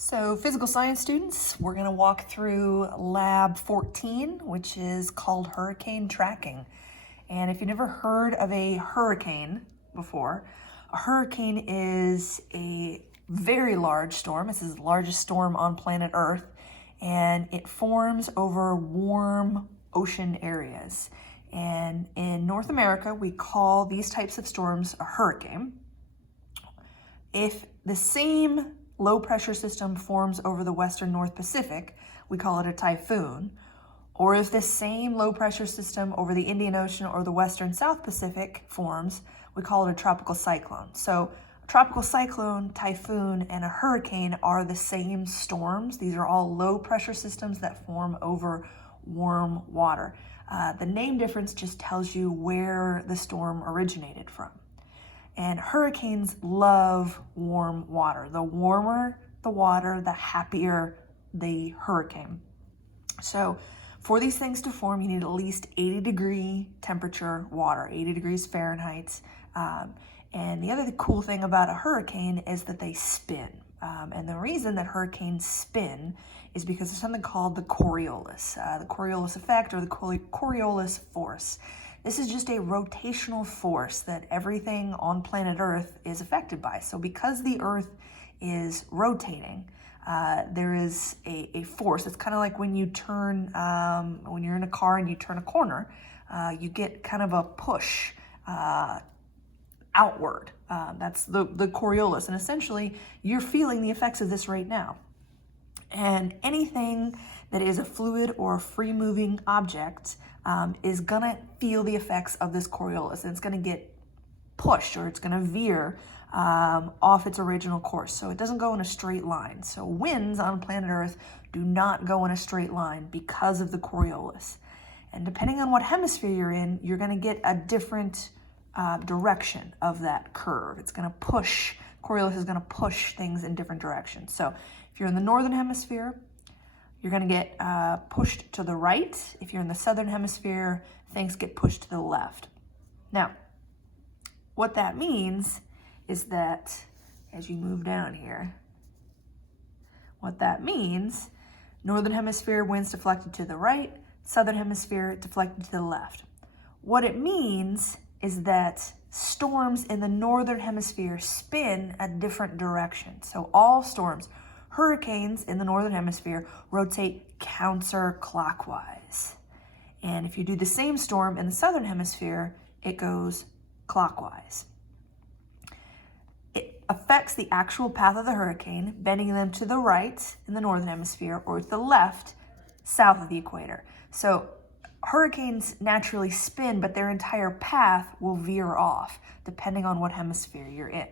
So physical science students, we're going to walk through lab 14, which is called hurricane tracking. And if you've never heard of a hurricane before, a hurricane is a very large storm. This is the largest storm on planet Earth, and it forms over warm ocean areas. And in North America, we call these types of storms a hurricane. If the same low pressure system forms over the western North Pacific, we call it a typhoon. Or if the same low pressure system over the Indian Ocean or the western South Pacific forms, we call it a tropical cyclone. So a tropical cyclone, typhoon, and a hurricane are the same storms. These are all low pressure systems that form over warm water. The name difference just tells you where the storm originated from. And hurricanes love warm water. The warmer the water, the happier the hurricane. So for these things to form, you need at least 80-degree temperature water, 80 degrees Fahrenheit. And the other cool thing about a hurricane is that they spin. And the reason that hurricanes spin is because of something called the Coriolis effect, or the Coriolis force. This is just a rotational force that everything on planet Earth is affected by. So because the Earth is rotating, there is a force. It's kind of like when you turn, when you're in a car and you turn a corner, you get kind of a push outward. That's the Coriolis. And essentially, you're feeling the effects of this right now. And anything that is a fluid or a free-moving object is gonna feel the effects of this Coriolis, and it's gonna get pushed, or it's gonna veer off its original course. So it doesn't go in a straight line. So winds on planet Earth do not go in a straight line because of the Coriolis. And depending on what hemisphere you're in, you're gonna get a different direction of that curve. It's gonna push, Coriolis is gonna push things in different directions. So if you're in the northern hemisphere, you're going to get pushed to the right. If you're in the southern hemisphere, things get pushed to the left. Now, what that means is that as you move down here, what that means, northern hemisphere winds deflected to the right, southern hemisphere deflected to the left. What it means is that storms in the northern hemisphere spin a different direction. So all storms, hurricanes in the northern hemisphere, rotate counterclockwise. And if you do the same storm in the southern hemisphere, it goes clockwise. It affects the actual path of the hurricane, bending them to the right in the northern hemisphere or to the left, south of the equator. So hurricanes naturally spin, but their entire path will veer off depending on what hemisphere you're in.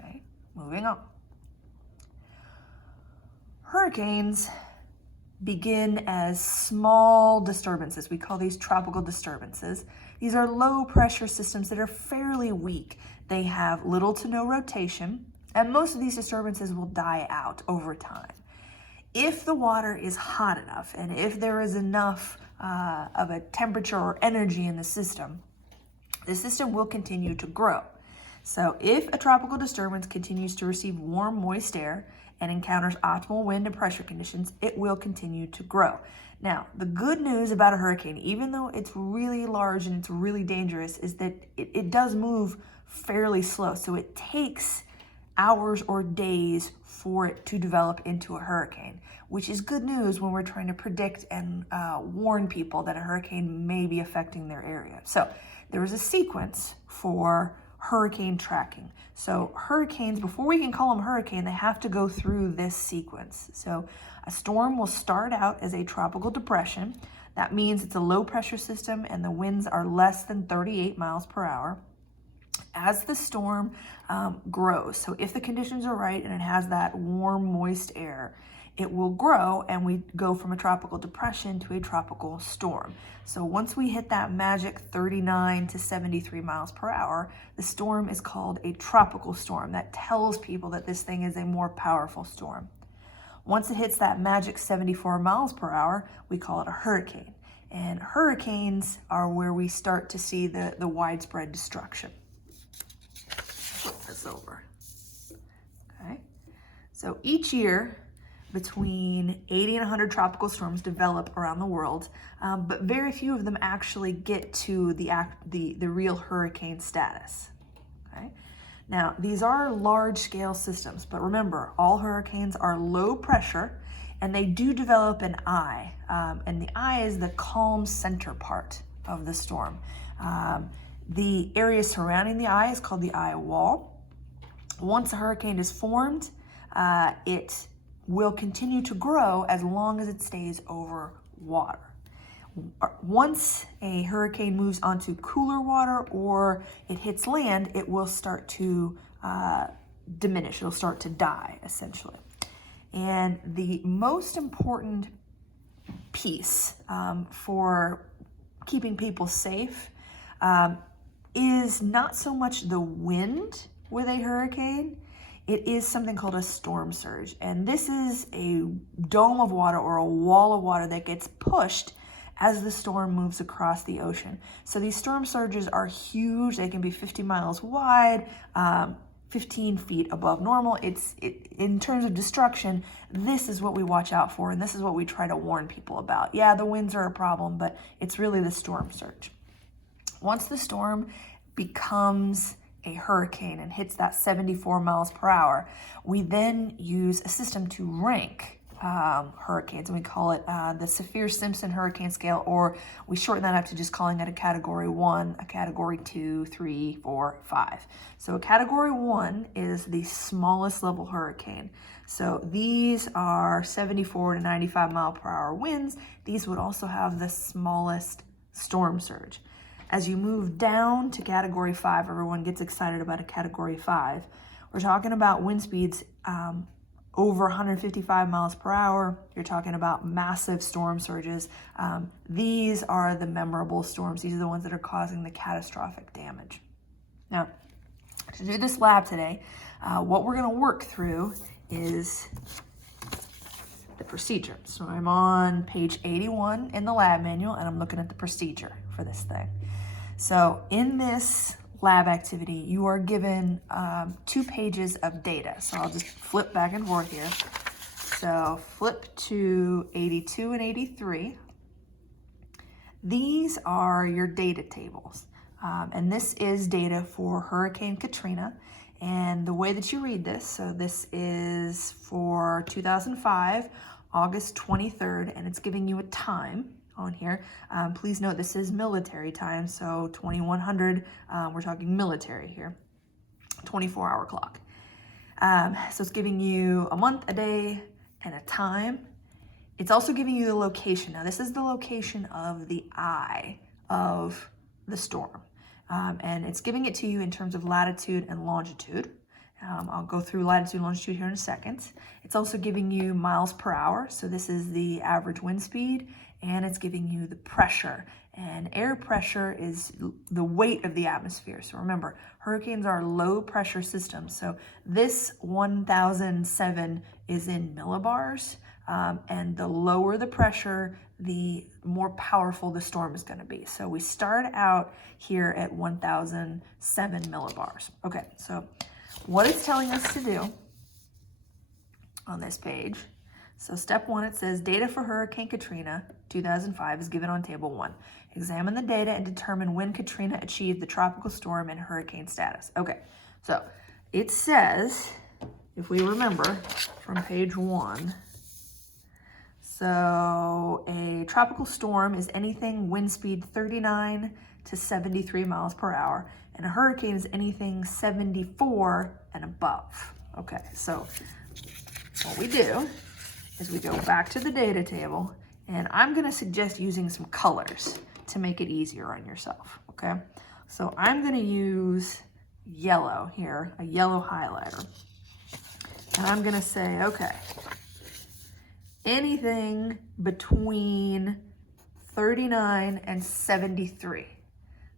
Okay, moving on. Hurricanes begin as small disturbances. We call these tropical disturbances. These are low pressure systems that are fairly weak. They have little to no rotation, and most of these disturbances will die out over time. If the water is hot enough, and if there is enough of a temperature or energy in the system will continue to grow. So if a tropical disturbance continues to receive warm, moist air and encounters optimal wind and pressure conditions, it will continue to grow. Now, the good news about a hurricane, even though it's really large and it's really dangerous, is that it does move fairly slow. So it takes hours or days for it to develop into a hurricane, which is good news when we're trying to predict and warn people that a hurricane may be affecting their area. So there is a sequence for hurricane tracking. So hurricanes, before we can call them hurricane, they have to go through this sequence. So a storm will start out as a tropical depression. That means it's a low pressure system and the winds are less than 38 miles per hour. As the storm grows, so if the conditions are right and it has that warm, moist air, it will grow and we go from a tropical depression to a tropical storm. So once we hit that magic 39 to 73 miles per hour, the storm is called a tropical storm. That tells people that this thing is a more powerful storm. Once it hits that magic 74 miles per hour, we call it a hurricane. And hurricanes are where we start to see the widespread destruction. Flip this over. Okay. So each year, between 80 and 100 tropical storms develop around the world, but very few of them actually get to the real hurricane status. Okay? Now, these are large-scale systems, but remember, all hurricanes are low pressure, and they do develop an eye, and the eye is the calm center part of the storm. The area surrounding the eye is called the eye wall. Once a hurricane is formed, it will continue to grow as long as it stays over water. Once a hurricane moves onto cooler water or it hits land, it will start to diminish. It'll start to die, essentially. And the most important piece for keeping people safe is not so much the wind with a hurricane. It is something called a storm surge. And this is a dome of water or a wall of water that gets pushed as the storm moves across the ocean. So these storm surges are huge. They can be 50 miles wide, 15 feet above normal. In terms of destruction, this is what we watch out for, and this is what we try to warn people about. Yeah, the winds are a problem, but it's really the storm surge. Once the storm becomes a hurricane and hits that 74 miles per hour, we then use a system to rank hurricanes, and we call it the Saffir-Simpson hurricane scale, or we shorten that up to just calling it a category 1, a category 2, 3, 4, 5. So a category 1 is the smallest level hurricane. So these are 74 to 95 mile per hour winds. These would also have the smallest storm surge. As you move down to category 5, everyone gets excited about a category 5. We're talking about wind speeds over 155 miles per hour. You're talking about massive storm surges. These are the memorable storms. These are the ones that are causing the catastrophic damage. Now, to do this lab today, what we're going to work through is the procedure. So I'm on page 81 in the lab manual, and I'm looking at the procedure for this thing. So in this lab activity, you are given 2 pages of data. So I'll just flip back and forth here. So flip to 82 and 83. These are your data tables. And this is data for Hurricane Katrina. And the way that you read this, so this is for 2005, August 23rd, and it's giving you a time on here. Please note this is military time, so 2100, we're talking military here, 24-hour clock. So it's giving you a month, a day, and a time. It's also giving you the location. Now this is the location of the eye of the storm. And it's giving it to you in terms of latitude and longitude. I'll go through latitude and longitude here in a second. It's also giving you miles per hour. So this is the average wind speed, and it's giving you the pressure. And air pressure is the weight of the atmosphere. So remember, hurricanes are low pressure systems. So this 1007 is in millibars. And the lower the pressure, the more powerful the storm is going to be. So we start out here at 1007 millibars. Okay, so what it's telling us to do on this page. So step 1, it says data for Hurricane Katrina 2005 is given on table 1. Examine the data and determine when Katrina achieved the tropical storm and hurricane status. Okay, so it says, if we remember from page 1, so a tropical storm is anything wind speed 39 to 73 miles per hour, and a hurricane is anything 74 and above. Okay, so what we do is we go back to the data table, and I'm going to suggest using some colors to make it easier on yourself, okay? So I'm going to use yellow here, a yellow highlighter, and I'm going to say, okay, anything between 39 and 73.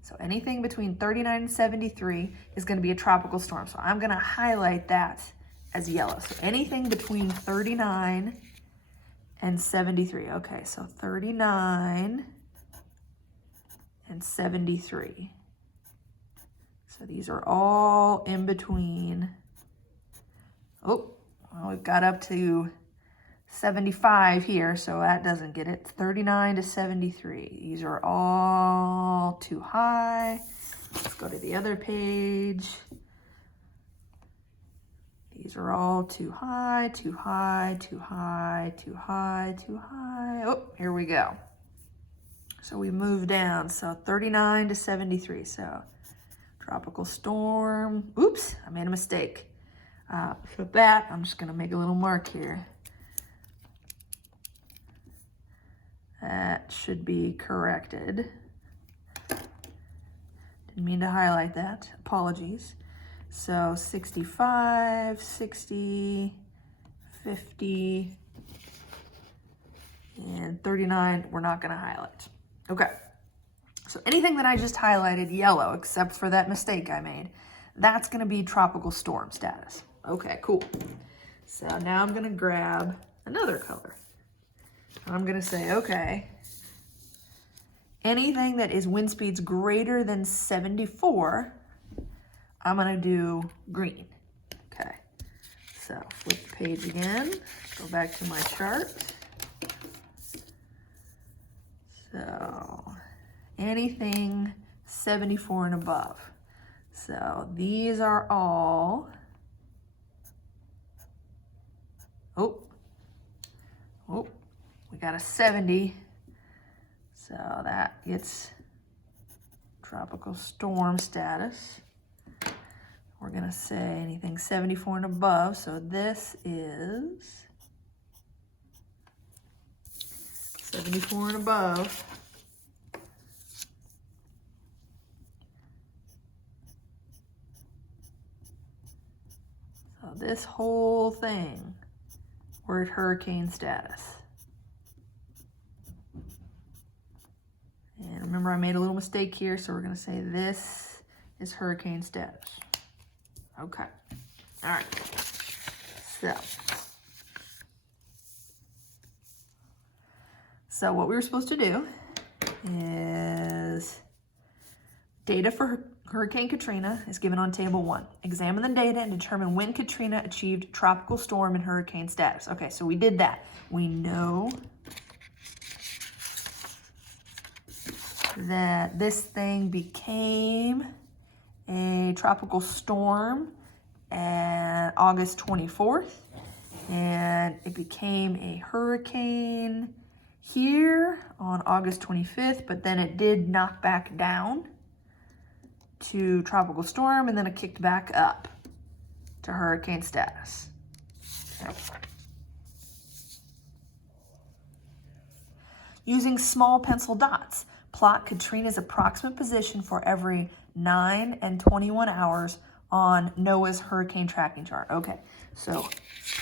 So anything between 39 and 73 is going to be a tropical storm. So I'm going to highlight that as yellow. So anything between 39 and 73. Okay, so 39 and 73. So these are all in between. Oh, Well, we've got up to 75 here, so that doesn't get it. 39 to 73. These are all too high. Let's go to the other page. These are all too high, too high, too high, too high, too high. Oh, here we go. So we move down. So 39 to 73. So tropical storm. Oops, I made a mistake. For that, I'm just going to make a little mark here. That should be corrected. Didn't mean to highlight that. Apologies. So 65, 60, 50, and 39, we're not going to highlight. Okay. So anything that I just highlighted yellow, except for that mistake I made, that's going to be tropical storm status. Okay, cool. So now I'm going to grab another color. I'm going to say, okay, anything that is wind speeds greater than 74, I'm going to do green. Okay, so flip the page again, go back to my chart. So anything 74 and above. So these are all, we got a 70. So that gets tropical storm status. We're gonna say anything 74 and above. So this is 74 and above. So this whole thing, we're at hurricane status. And remember, I made a little mistake here, so we're going to say this is hurricane status. Okay. All right. So what we were supposed to do is data for Hurricane Katrina is given on table 1. Examine the data and determine when Katrina achieved tropical storm and hurricane status. Okay, so we did that. We know that this thing became a tropical storm on August 24th, and it became a hurricane here on August 25th, but then it did knock back down to tropical storm, and then it kicked back up to hurricane status. Okay. Using small pencil dots, plot Katrina's approximate position for every 9 and 21 hours on NOAA's hurricane tracking chart. Okay, so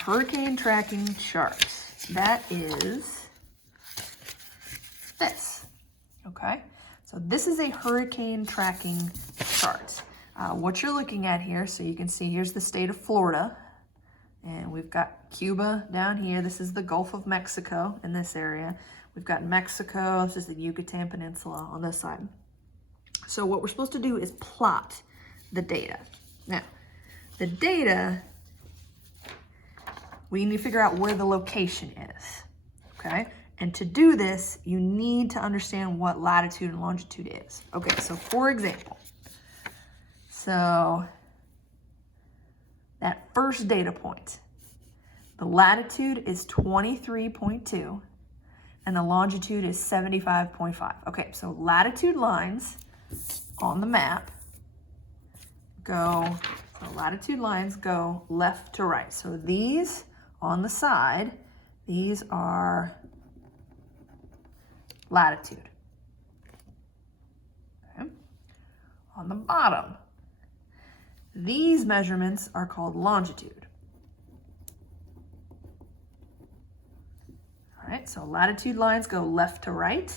hurricane tracking charts, that is this, okay? So this is a hurricane tracking chart. What you're looking at here, so you can see here's the state of Florida, and we've got Cuba down here. This is the Gulf of Mexico in this area. We've got Mexico, this is the Yucatan Peninsula on this side. So what we're supposed to do is plot the data. Now, the data, we need to figure out where the location is, okay? And to do this, you need to understand what latitude and longitude is. Okay, so for example, so that first data point, the latitude is 23.2 and the longitude is 75.5. Okay, so latitude lines on the map go left to right. So these on the side, these are latitude. Okay. On the bottom, these measurements are called longitude. All right, so latitude lines go left to right.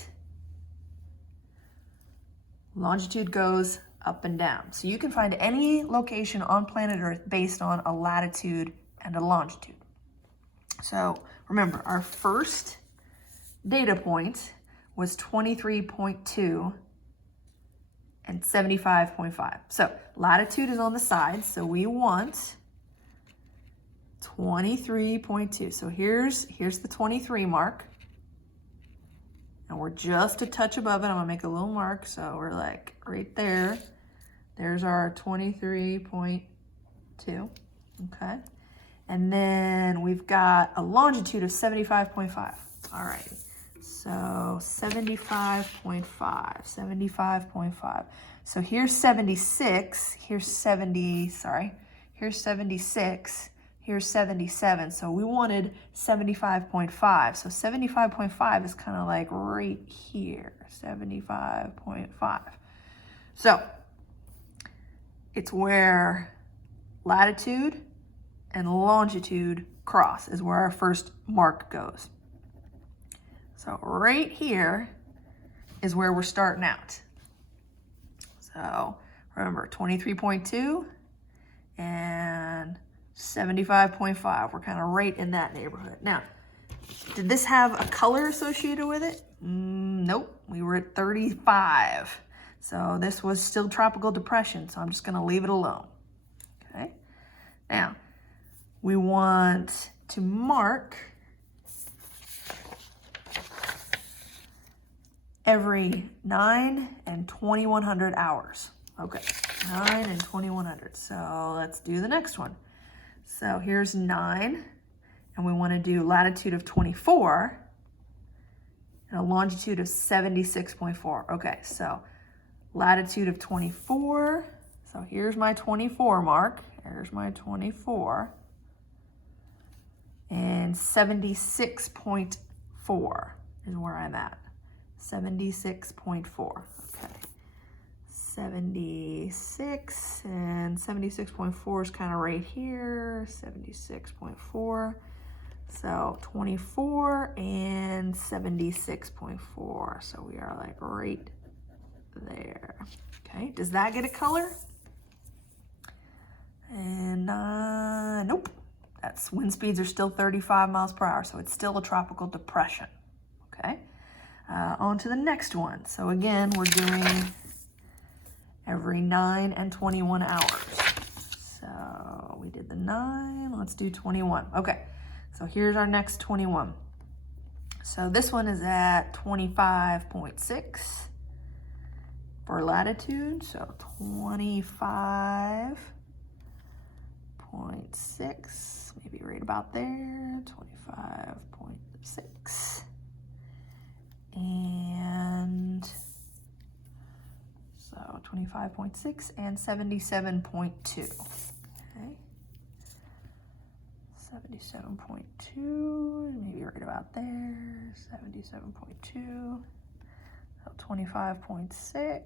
Longitude goes up and down. So you can find any location on planet Earth based on a latitude and a longitude. So remember, our first data point was 23.2 and 75.5. So latitude is on the side, so we want 23.2. So here's the 23 mark. And we're just a touch above it. I'm gonna make a little mark. So we're like right there. There's our 23.2, okay? And then we've got a longitude of 75.5. All right, so 75.5. So here's 76, here's 76, here's 77. So we wanted 75.5. So 75.5 is kind of like right here, 75.5. So it's where latitude and longitude cross, is where our first mark goes. So right here is where we're starting out. So remember, 23.2 and 75.5. We're kind of right in that neighborhood. Now, did this have a color associated with it? Nope, we were at 35. So this was still tropical depression, so I'm just gonna leave it alone, okay? Now, we want to mark every 9 and 2100 hours. Okay, 9 and 2100. So let's do the next one. So here's 9, and we wanna do latitude of 24 and a longitude of 76.4. Okay, so latitude of 24. So here's my 24 mark. Here's my 24. And 76.4 is where I'm at. 76.4. Okay. 76 and 76.4 is kind of right here. 76.4. So 24 and 76.4. So we are like right there. Okay, does that get a color? And nope, that's wind speeds are still 35 miles per hour, so it's still a tropical depression. Okay, on to the next one. So again, we're doing every 9 and 21 hours. So we did the 9, let's do 21. Okay, so here's our next 21. So this one is at 25.6. For latitude, so 25.6, maybe right about there, 25.6. And so 25.6 and 77.2, okay. 77.2, maybe right about there, 77.2. 25.6,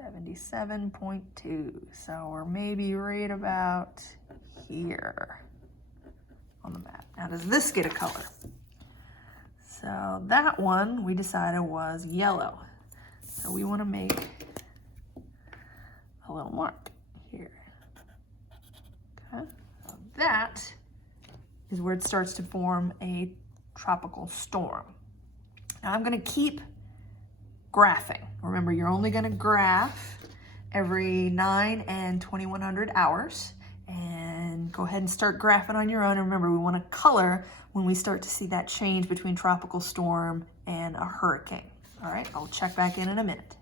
77.2. So we're maybe right about here on the map. Now, does this get a color? So that one we decided was yellow. So we want to make a little mark here. Okay. So that is where it starts to form a tropical storm. Now I'm gonna keep graphing. Remember, you're only gonna graph every 9 and 2100 hours, and go ahead and start graphing on your own. And remember, we wanna color when we start to see that change between tropical storm and a hurricane. All right, I'll check back in a minute.